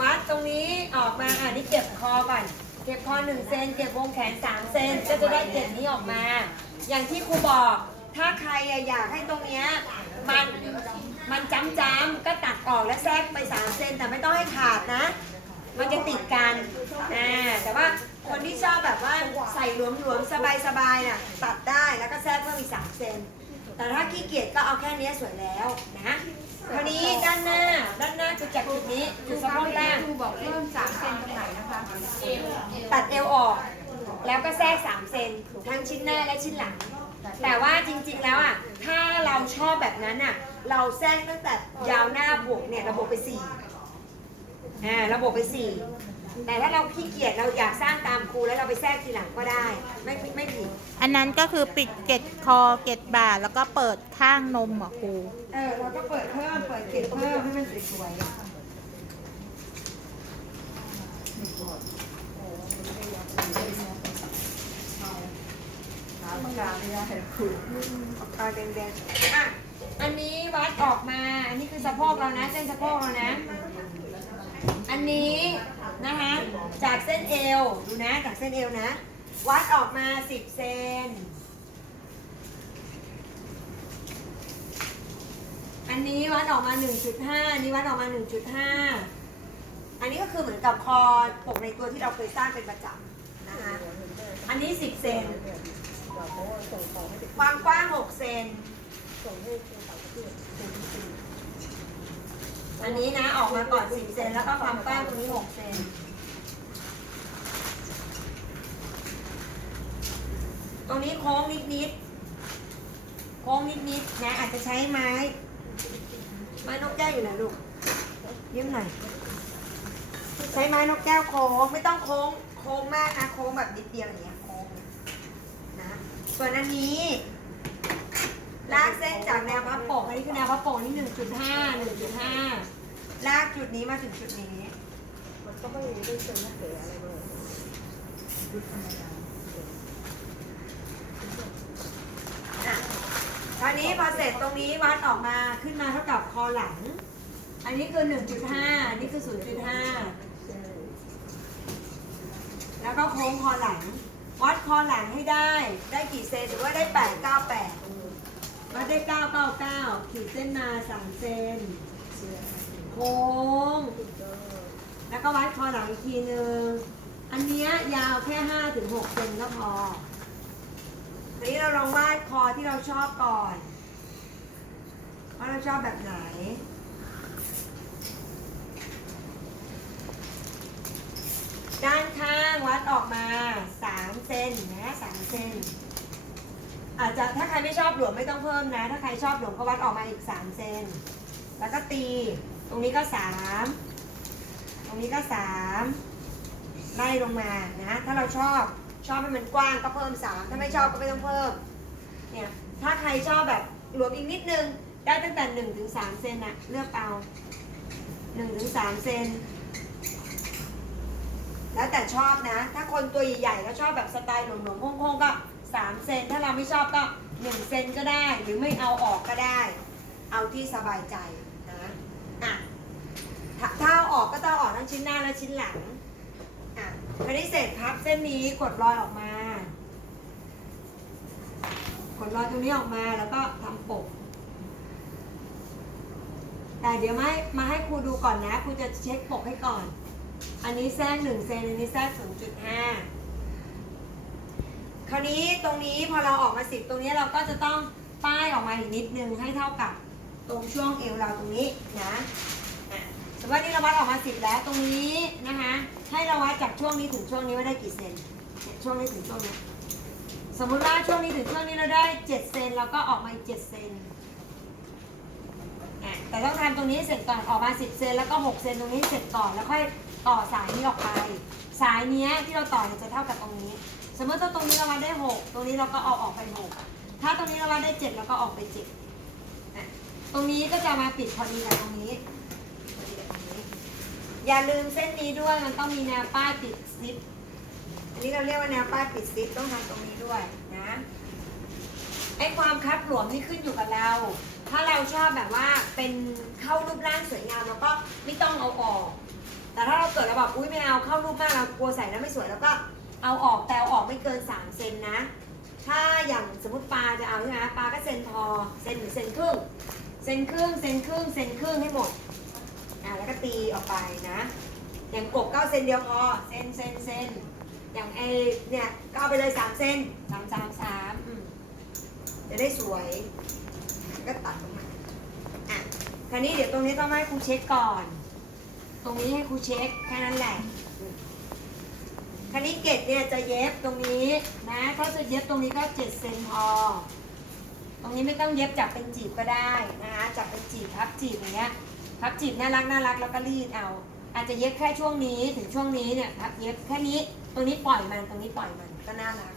วัดตรงนี้ออกมาอ่านี่เก็บคอก่อน เก็บคอหนึ่งเซนเก็บวงแขนสามเซนก็จะได้เก็บนี้ออกมา อย่างที่ครูบอก ถ้าใครอยากให้ตรงเนี้ยมันมันจ้ำจ้ำก็ตัดออกและแทรกไปสามเซนแต่ไม่ต้องให้ขาดนะ มันจะติดกันอ่าแต่ว่าคนที่ชอบแบบว่าใส่หลวมๆสบายๆน่ะตัดได้แล้วก็แทรกเพิ่มอีกสามเซนแต่ถ้าขี้เกียจก็เอาแค่นี้สวยแล้วนะ คราวนี้ด้านหน้า ด้านหน้าคือจากจุดนี้จุดสะโพกล่างครูบอกเพิ่มสามเซนตรงไหนนะคะ ตัดเอวออก แล้วก็แทรก3เซนทั้งชิ้นหน้าและชิ้นหลัง แต่ว่าจริงๆแล้วอะถ้าเราชอบแบบนั้นอะเราแทรกตั้งแต่ยาวหน้าบวกเนี่ยระบบไป4 อ่าระบบไป4แต่ถ้าเราขี้เกียจเราอยากสร้างตามครูแล้วเราไปแทรกทีหลังก็ได้ ไม่ไม่ผิดอันนั้นก็คือปิดเกล็ดคอเกล็ดบ่าแล้วก็เปิดข้างนมเหรอะครูเออเราก็เปิดเพิ่มเปิดเก็บเพิ่มให้มันสวยๆปากกาแดงๆอะอันนี้วัดออกมา อันนี้คือสะโพกเรานะเส้นสะโพกเรานะอั นนี้นะคะจากเส้นเอวดูนะจากเส้นเอวนะ วัดออกมา 10 เซน อันนี้วัดออกมา 1.5อันนี้วัดออกมา 1.5 อันนี้ก็คือเหมือนกับคอปกในตัวที่เราเคยสร้างเป็นประจำนะคะอันนี้ 10 เซนความกว้าง 6 เซน อันนี้นะออกมาก่อน 10 เซนแล้วก็ความกว้างตรงนี้ 6 เซนตรงนี้โค้งนิดๆโค้งนิดๆนะอาจจะใช้ไม้ ไม้นกแก้วอยู่ไหนลูกยืมหน่อยใช้ไม้นกแก้วโค้งไม่ต้องโค้งโค้งมากนะโค้งแบบนิดเดียวอย่างเงี้ยโค้งนะส่วนอันนี้ ลากเส้นจากแนวพับปกอันนี้คือแนวพับปกนี่หนึ่งจุดห้าหนึ่งจุดห้าลากจุดนี้มาถึงจุดนี้มันก็ไม่ได้เป็นนักเตะอะไรเลยอะคราวนี้พอเสร็จตรงนี้วัดออกมาขึ้นมาเท่ากับคอหลัง อันนี้คือ1.5อันนี้คือ0.5แล้วก็โค้งคอหลัง วัดคอหลังให้ได้ ได้กี่เซนหรือว่าได้898 วัดได้999ขีดเส้นมา3เซนโค้ง แล้วก็วัดคอหลังอีกทีหนึ่งอันเนี้ยยาวแค่5-6เซนก็พออันนี้เราลองวาดคอที่เราชอบก่อน ว่าเราชอบแบบไหนด้านข้างวัดออกมา 3 เซนนะ3เซน อาจจะถ้าใครไม่ชอบหลวมไม่ต้องเพิ่มนะ ถ้าใครชอบหลวมก็วัดออกมาอีก3เซนแล้วก็ตี ตรงนี้ก็3ตรงนี้ก็3ไล่ลงมานะถ้าเราชอบชอบให้มันกว้างก็เพิ่ม3ถ้าไม่ชอบก็ไม่ต้องเพิ่มเนี่ยถ้าใครชอบแบบหลวมอีกนิดนึงได้ตั้งแต่1ถึง3เซนอะเลือกเอา1ถึง3เซนแล้วแต่ชอบนะ ถ้าคนตัวใหญ่ๆแล้วชอบแบบสไตล์หลวมๆโค้งๆก็ 3 เซนถ้าเราไม่ชอบก็ 1 เซนก็ได้หรือไม่เอาออกก็ได้ เอาที่สบายใจนะอะถ้าถ้าเอาออกก็ต้องออกทั้งชิ้นหน้าและชิ้นหลังอะพอได้เสร็จพับเส้นนี้กดรอยออกมากดรอยตรงนี้ออกมาแล้วก็ทำปกแต่เดี๋ยวไมาให้มาให้ครูดูก่อนนะครูจะเช็คปกให้ก่อน อันนี้แทรกหนึ่งเซนอันนี้แทรกศูนย์จุดห้า คราวนี้ตรงนี้พอเราออกมาสิบตรงนี้เราก็จะต้องป้ายออกมาอีกนิดนึงให้เท่ากับตรงช่วงเอวเราตรงนี้นะสมมติว่านี่เราวัดออกมาสิบแล้วตรงนี้นะคะให้เราวัดจากช่วงนี้ถึงช่วงนี้ว่าได้กี่เซนช่วงนี้ถึงช่วงนี้สมมุติว่าช่วงนี้ถึงช่วงนี้เราได้เจ็ดเซนเราก็ออกมาอีกเจ็ดเซนแต่ต้องทำตรงนี้เสร็จก่อนออกมา10เซนแล้วก็6เซนตรงนี้เสร็จก่อนแล้วค่อยต่อสายนี้ออกไป สายนี้ที่เราต่อจะเท่ากับตรงนี้ สมมติถ้าตรงนี้เราวัดได้6ตรงนี้เราก็เอาออกไป6ถ้าตรงนี้เราวัดได้7แล้วก็ออกไป7อะตรงนี้ก็จะมาปิดพอดีกับตรงนี้ อย่าลืมเส้นนี้ด้วยมันต้องมีแนวป้ายปิดซิปอันนี้เราเรียกว่าแนวป้ายปิดซิปต้องทำตรงนี้ด้วยนะไอความคับหลวมนี่ขึ้นอยู่กับเรา ถ้าเราชอบแบบว่าเป็นเข้ารูปร่างสวยงามเราก็ไม่ต้องเอาออก แต่ถ้าเราแบบอุ้ยไม่เอาเข้ารูปมากเรากลัวใส่แล้วไม่สวยแล้วก็ เอาออกแต่เอาออกไม่เกิน 3 เซนนะ ถ้าอย่างสมมติปลาจะเอาใช่ไหมปลาก็เซนพอเซนหรือเซนครึ่ง เซนครึ่ง เซนครึ่ง เซนครึ่งให้หมด อ่าแล้วก็ตีออกไปนะ อย่างกบก็เอาเซนเดียวพอ เซนเซนเซนอย่างไอเนี่ยก็เอาไปเลย3เซนสามสามสามจะได้สวย ก็ตัดออกมาอะคราวนี้เดี๋ยวตรงนี้ต้องให้ครูเช็คก่อน ตรงนี้ให้ครูเช็คแค่นั้นแหละ คราวนี้เกตเนี่ยจะเย็บตรงนี้นะถ้าจะเย็บตรงนี้ก็เจ็ดเซนพอ ตรงนี้ไม่ต้องเย็บจับเป็นจีบก็ได้นะคะจับเป็นจีบพับจีบอย่างเงี้ยพับจีบน่ารักน่ารักแล้วก็รีดเอา อาจจะเย็บแค่ช่วงนี้ถึงช่วงนี้เนี่ยพับเย็บแค่นี้ตรงนี้ปล่อยมันตรงนี้ปล่อยมันก็น่ารัก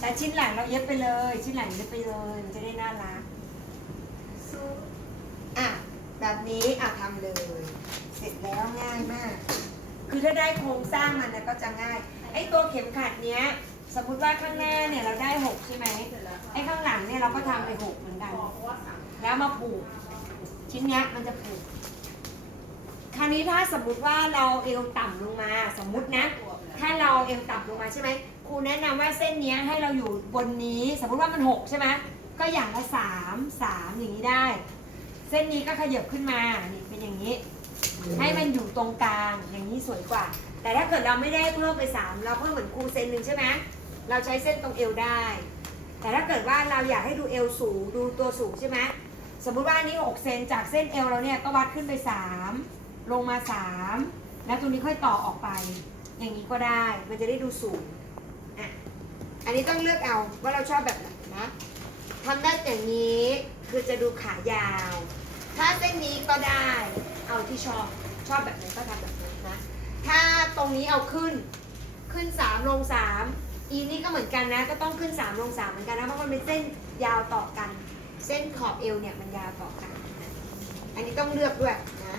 แต่ชิ้นหลังเราเย็บไปเลย ชิ้นหลังเย็บไปเลยมันจะได้น่ารักอะแบบนี้อะทำเลย เสร็จแล้วง่ายมาก คือถ้าได้โครงสร้างมันนะก็จะง่าย ไอ้ตัวเข็มขัดเนี้ย สมมุติว่าข้างหน้าเนี่ยเราได้หกใช่ไหมไอ้ข้างหลังเนี่ยเราก็ทำไปหกเหมือนกัน แล้วมาผูก ชิ้นเนี้ยมันจะผูก คราวนี้ถ้าสมมุติว่าเราเอวต่ำลงมา สมมุตินะ ถ้าเราเอวต่ำลงมาใช่ไหมครูแนะนำว่าเส้นเนี้ยให้เราอยู่บนนี้ สมมุติว่ามันหกใช่ไหมก็อย่างละสามสามอย่างนี้ได้ เส้นนี้ก็ขยับขึ้นมานี่เป็นอย่างนี้ ให้มันอยู่ตรงกลางอย่างนี้สวยกว่า แต่ถ้าเกิดเราไม่ได้เพิ่มไปสามเราเพิ่มเหมือนครูเซนหนึ่งใช่ไหมเราใช้เส้นตรงเอวได้ แต่ถ้าเกิดว่าเราอยากให้ดูเอวสูงดูตัวสูงใช่ไหมสมมุติว่านนี้6เซนจากเส้นเอวเราเนี่ยก็วัดขึ้นไป3ลงมา3แล้วตรงนี้ค่อยต่อออกไป อย่างนี้ก็ได้มันจะได้ดูสูงอะอันนี้ต้องเลือกเอาว่าเราชอบแบบไหนนะทำได้อย่างนี้คือจะดูขายาว ถ้าเส้นนี้ก็ได้ เอาที่ชอบชอบแบบไหนก็ทำแบบนั้นนะ ถ้าตรงนี้เอาขึ้น ขึ้น3ลง3อีนี่ก็เหมือนกันนะ ก็ต้องขึ้น3ลง3เหมือนกันนะ เพราะมันเป็นเส้นยาวต่อกัน เส้นขอบเอวเนี่ยมันยาวต่อกันนะอันนี้ต้องเลือกด้วยนะ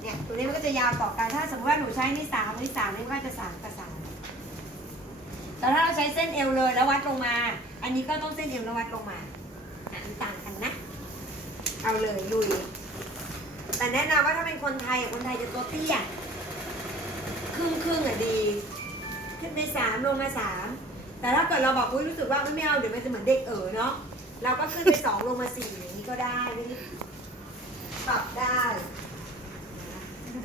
เนี่ยตัวนี้มันก็จะยาวต่อกัน ถ้าสมมติว่าหนูใช้นี่สามนี่สามนี่ก็จะสามกับสามแต่ถ้าเราใช้เส้นเอวเลยแล้ววัดลงมา อันนี้ก็ต้องเส้นเอวแล้ววัดลงมาอะมันต่างกันนะ เอาเลยลุย แต่แนะนำว่าถ้าเป็นคนไทยคนไทยจะตัวเตี้ยครึ่งครึ่งอะดี ขึ้นไปสามลงมาสามแต่ถ้าเกิดเราบอกอุ้ยรู้สึกว่าไม่เอาเดี๋ยวมันจะเหมือนเด็กเอ๋อเนาะเราก็ขึ้นไปสองลงมาสี่อย่างนี้ก็ได้ปรับได้